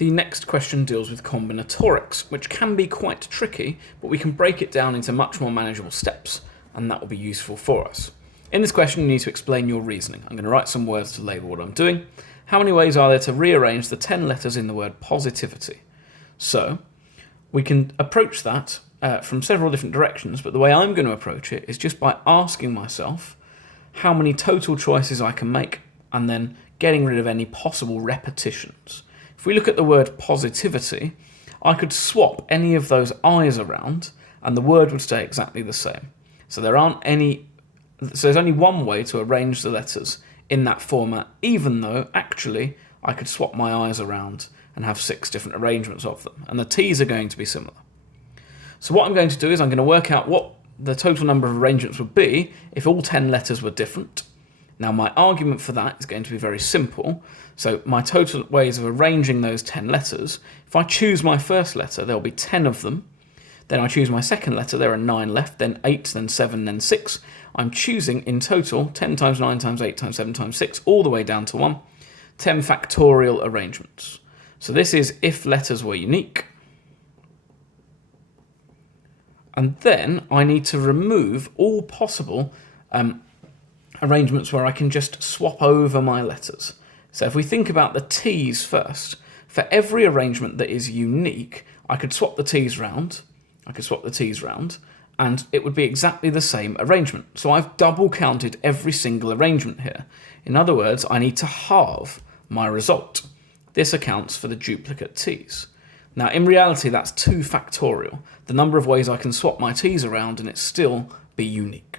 The next question deals with combinatorics, which can be quite tricky, but we can break it down into much more manageable steps, and that will be useful for us. In this question, you need to explain your reasoning. I'm going to write some words to label what I'm doing. How many ways are there to rearrange the 10 letters in the word positivity? So, we can approach that from several different directions, but the way I'm going to approach it is just by asking myself how many total choices I can make, and then getting rid of any possible repetitions. If we look at the word positivity, I could swap any of those I's around and the word would stay exactly the same. So there's only one way to arrange the letters in that format, even though actually I could swap my I's around and have 6 different arrangements of them, and the T's are going to be similar. So what I'm going to do is I'm going to work out what the total number of arrangements would be if all 10 letters were different. Now my argument for that is going to be very simple. So my total ways of arranging those 10 letters, if I choose my first letter, there'll be 10 of them. Then I choose my second letter, there are 9 left, then 8, then 7, then 6. I'm choosing in total 10 times 9 times 8 times 7 times 6, all the way down to 1, 10 factorial arrangements. So this is if letters were unique. And then I need to remove all possible arrangements where I can just swap over my letters. So if we think about the T's first, for every arrangement that is unique, I could swap the T's round, and it would be exactly the same arrangement. So I've double counted every single arrangement here. In other words, I need to halve my result. This accounts for the duplicate T's. Now in reality that's 2 factorial, the number of ways I can swap my T's around and it still be unique.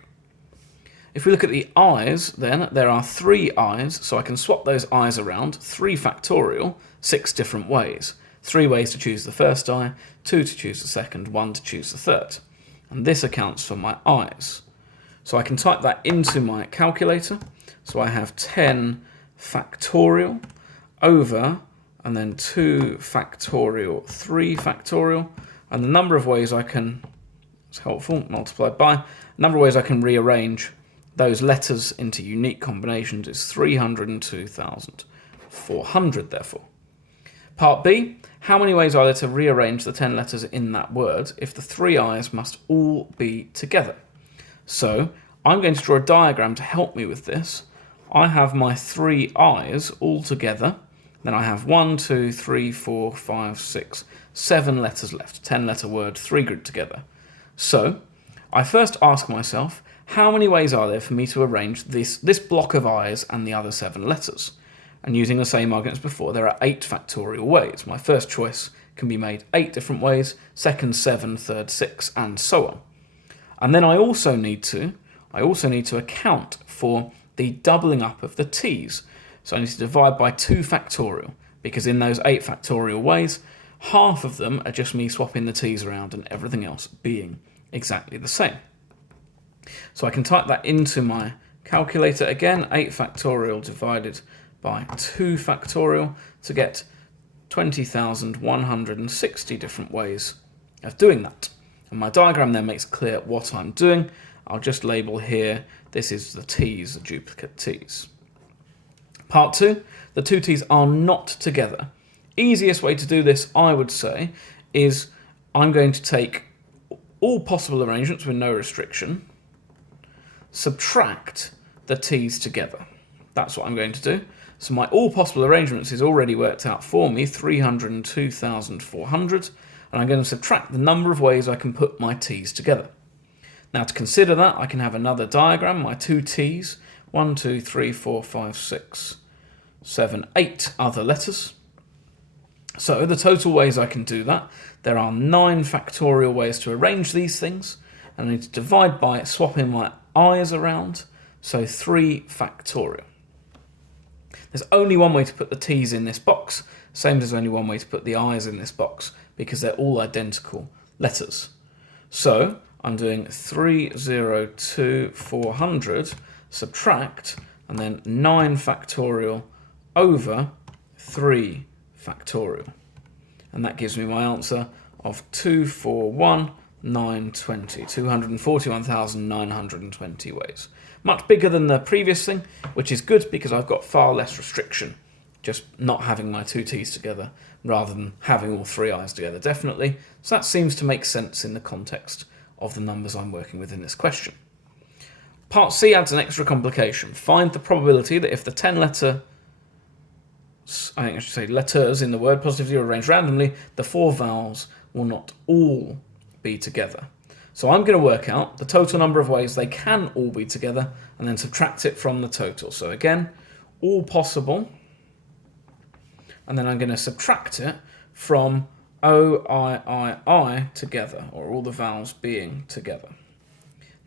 If we look at the I's, then there are 3 I's, so I can swap those I's around, 3 factorial, 6 different ways. 3 ways to choose the first I, 2 to choose the second, 1 to choose the third. And this accounts for my I's. So I can type that into my calculator. So I have 10 factorial over, and then 2 factorial, 3 factorial, and the number of ways I can, it's helpful, multiplied by, number of ways I can rearrange those letters into unique combinations is 302,400, therefore. Part B, how many ways are there to rearrange the 10 letters in that word if the 3 I's must all be together? So I'm going to draw a diagram to help me with this. I have my 3 I's all together, then I have 1, 2, 3, 4, 5, 6, 7 letters left, 10 letter word, 3 grouped together. So I first ask myself, how many ways are there for me to arrange this block of I's and the other 7 letters? And using the same argument as before, there are 8 factorial ways. My first choice can be made 8 different ways, second 7, third 6, and so on. And then I also need to account for the doubling up of the T's. So I need to divide by 2 factorial, because in those 8 factorial ways, half of them are just me swapping the T's around and everything else being exactly the same. So I can type that into my calculator again, 8 factorial divided by 2 factorial to get 20,160 different ways of doing that. And my diagram then makes clear what I'm doing. I'll just label here, this is the T's, the duplicate T's. Part 2, the 2 T's are not together. Easiest way to do this, I would say, is I'm going to take all possible arrangements with no restriction, subtract the T's together. That's what I'm going to do. So my all possible arrangements is already worked out for me, 302,400, and I'm going to subtract the number of ways I can put my T's together. Now to consider that, I can have another diagram, my 2 T's, 1, 2, 3, 4, 5, 6, 7, 8 other letters. So the total ways I can do that, there are 9 factorial ways to arrange these things, and I need to divide by swapping my I's around, so 3 factorial. There's only one way to put the T's in this box, same as there's only one way to put the I's in this box, because they're all identical letters. So I'm doing 302,400 subtract, and then 9 factorial over 3 factorial. And that gives me my answer of 241,920, 241,920 ways. Much bigger than the previous thing, which is good because I've got far less restriction just not having my two t's together rather than having all three i's together, definitely. So that seems to make sense in the context of the numbers I'm working with in this question. Part C adds an extra complication. Find the probability that if the 10 letters in the word positively are arranged randomly, the 4 vowels will not all be together. So I'm going to work out the total number of ways they can all be together and then subtract it from the total. So again, all possible, and then I'm going to subtract it from O-I-I-I together, or all the vowels being together.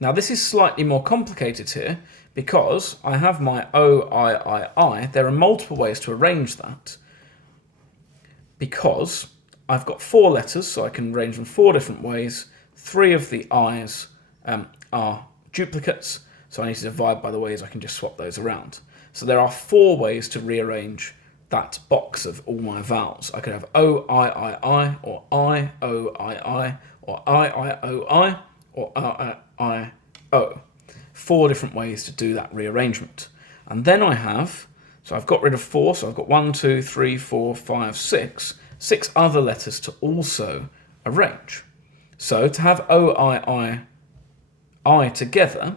Now this is slightly more complicated here because I have my O-I-I-I. There are multiple ways to arrange that because I've got 4 letters, so I can arrange them 4 different ways. 3 of the i's are duplicates, so I need to divide by the ways. I can just swap those around. So there are 4 ways to rearrange that box of all my vowels. I could have O-I-I-I, or I-O-I-I, or I-I-O-I, or I-I-O. 4 different ways to do that rearrangement. And then I have, so I've got rid of 4, so I've got 1, 2, 3, 4, 5, 6 other letters to also arrange. So to have O-I-I-I together,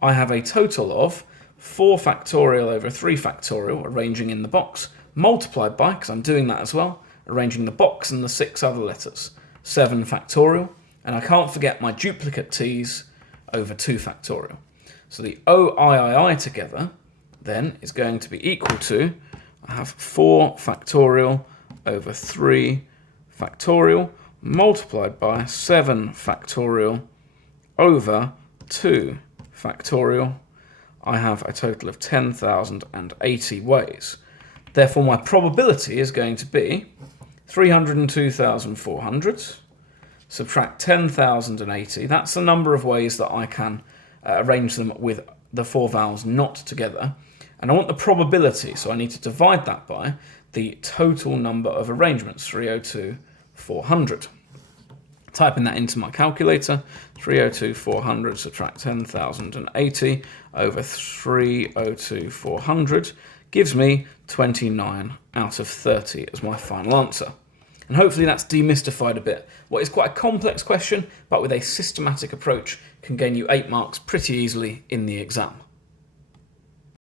I have a total of 4 factorial over 3 factorial, arranging in the box, multiplied by, because I'm doing that as well, arranging the box and the 6 other letters, 7 factorial, and I can't forget my duplicate t's over 2 factorial. So the O-I-I-I together then is going to be equal to, I have 4 factorial over 3 factorial, multiplied by 7 factorial over 2 factorial. I have a total of 10,080 ways. Therefore, my probability is going to be 302,400, subtract 10,080. That's the number of ways that I can arrange them with the 4 vowels not together. And I want the probability, so I need to divide that by the total number of arrangements, 302,400. Typing that into my calculator, 302,400 subtract 10,080 over 302,400 gives me 29 out of 30 as my final answer. And hopefully that's demystified a bit. What is quite a complex question, but with a systematic approach can gain you 8 marks pretty easily in the exam.